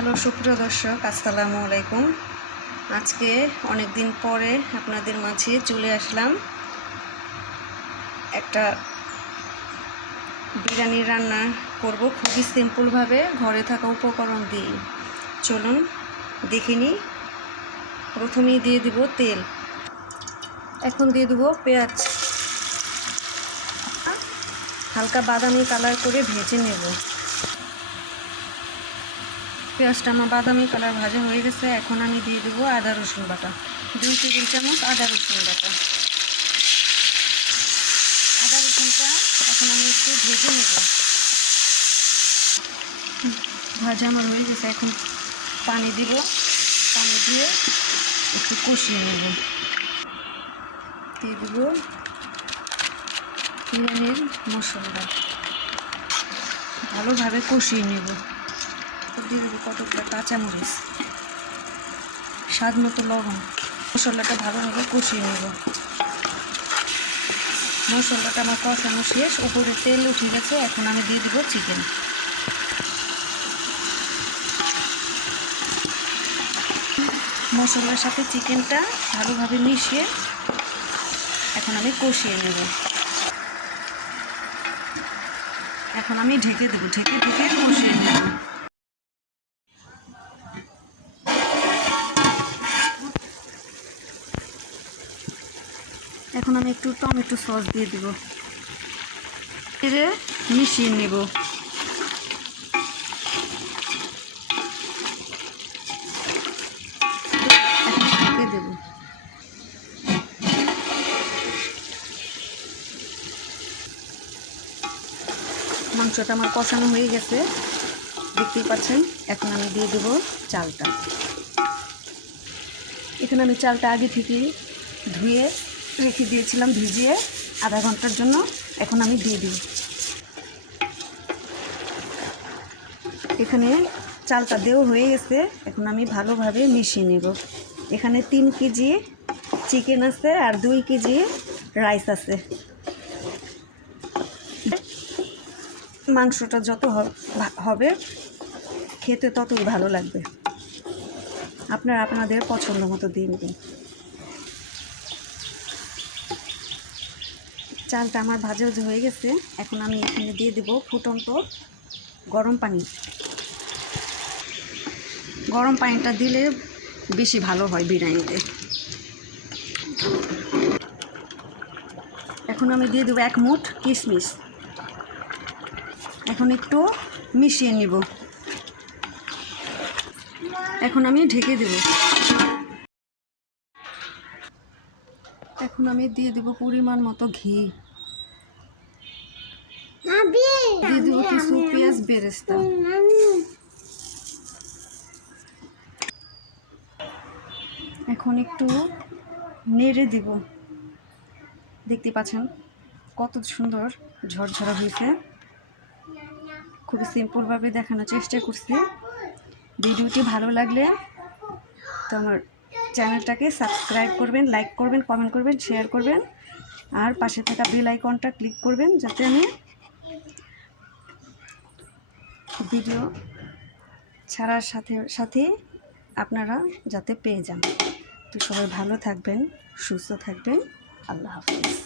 Hello সুপ্রিয় দর্শক, আসসালামু আলাইকুম। আজকে অনেক দিন পরে আপনাদের মাঝে চলে আসলাম একটা বিরিয়ানি রান্না করব খুবই সিম্পলভাবে ঘরে থাকা উপকরণ দিয়ে। চলুন দেখে নিই। প্রথমেই দিয়ে দিব তেল, এখন দিয়ে দেব পেঁয়াজ, হালকা বাদামি কালার করে ভেজে নেব। পেঁয়াজটা আমার বাদামি কালার ভাজা হয়ে গেছে। এখন আমি দিয়ে দেবো আদা রসুন বাটা, 2 টেবিল চামচ আদা রসুন বাটা। আদা রসুনটা এখন আমি একটু ভেজে নেব। ভাজা আমার হয়ে গেছে, এখন পানি দিব। পানি দিয়ে একটু কষিয়ে নেব। দিয়ে দেব বিরিয়ানির মশলা, ভালোভাবে কষিয়ে নেব। দিয়ে দেবো কতগুলো কাঁচামরিচ, স্বাদ মতো লবণ। মশলাটা ভালোভাবে কষিয়ে নেব। মশলাটা আমার কষানো শেষ, উপরে তেল উঠে গেছে। এখন আমি দিয়ে দেবো চিকেন। মশলার সাথে চিকেনটা ভালোভাবে মিশিয়ে এখন আমি কষিয়ে নেব। এখন আমি ঢেকে দেবো, ঢেকে কষিয়ে নেব। এখন আমি একটু টমেটো সস দিয়ে দেব, মিশিয়ে নেব। ঢেকে দেব। মাংসটা আমার কষানো হয়ে গেছে, দেখতেই পাচ্ছেন। এখন আমি দিয়ে দেব চালটা। এখানে আমি চালটা আগে থেকেই ধুয়ে রেখে দিয়েছিলাম ভিজিয়ে আধা ঘন্টার জন্য। এখন আমি দিয়ে দিই। এখানে চালটা দেওয়া হয়ে গেছে। এখন আমি ভালোভাবে মিশিয়ে নেব। এখানে 3 কেজি চিকেন আছে আর 2 কেজি রাইস আছে। মাংসটা যত হবে খেতে ততই ভালো লাগবে। আপনারা আপনাদের পছন্দ মতো দিয়ে নেবেন। চালটা আমার ভাজা হয়ে গেছে। এখন আমি এখানে দিয়ে দেব ফুটন্ত গরম পানি। গরম পানিটা দিলে বেশি ভালো হয় বিরিয়ানিতে। এখন আমি দিয়ে দেবো 1 মুঠ কিশমিশ। এখন একটু মিশিয়ে নিব। এখন আমি ঢেকে দেব। এখন আমি দিয়ে দেব পরিমাণ মতো ঘি, দিয়ে দেবো কিছু পেঁয়াজ বেরেস্তা। এখন একটু নেড়ে দিব। দেখতে পাচ্ছেন কত সুন্দর ঝরঝরা হয়েছে। খুবই সিম্পলভাবে দেখানোর চেষ্টা করছি। ভিডিওটি ভালো লাগলে তো আমার চ্যানেলটাকে সাবস্ক্রাইব করবেন, লাইক করবেন, কমেন্ট করবেন, শেয়ার করবেন। আর পাশে থাকা বেল আইকনটা ক্লিক করবেন যাতে আমি ভিডিও ছাড়ার সাথে সাথে আপনারা যাতে পেয়ে যান। তো সবাই ভালো থাকবেন, সুস্থ থাকবেন। আল্লাহ হাফেজ।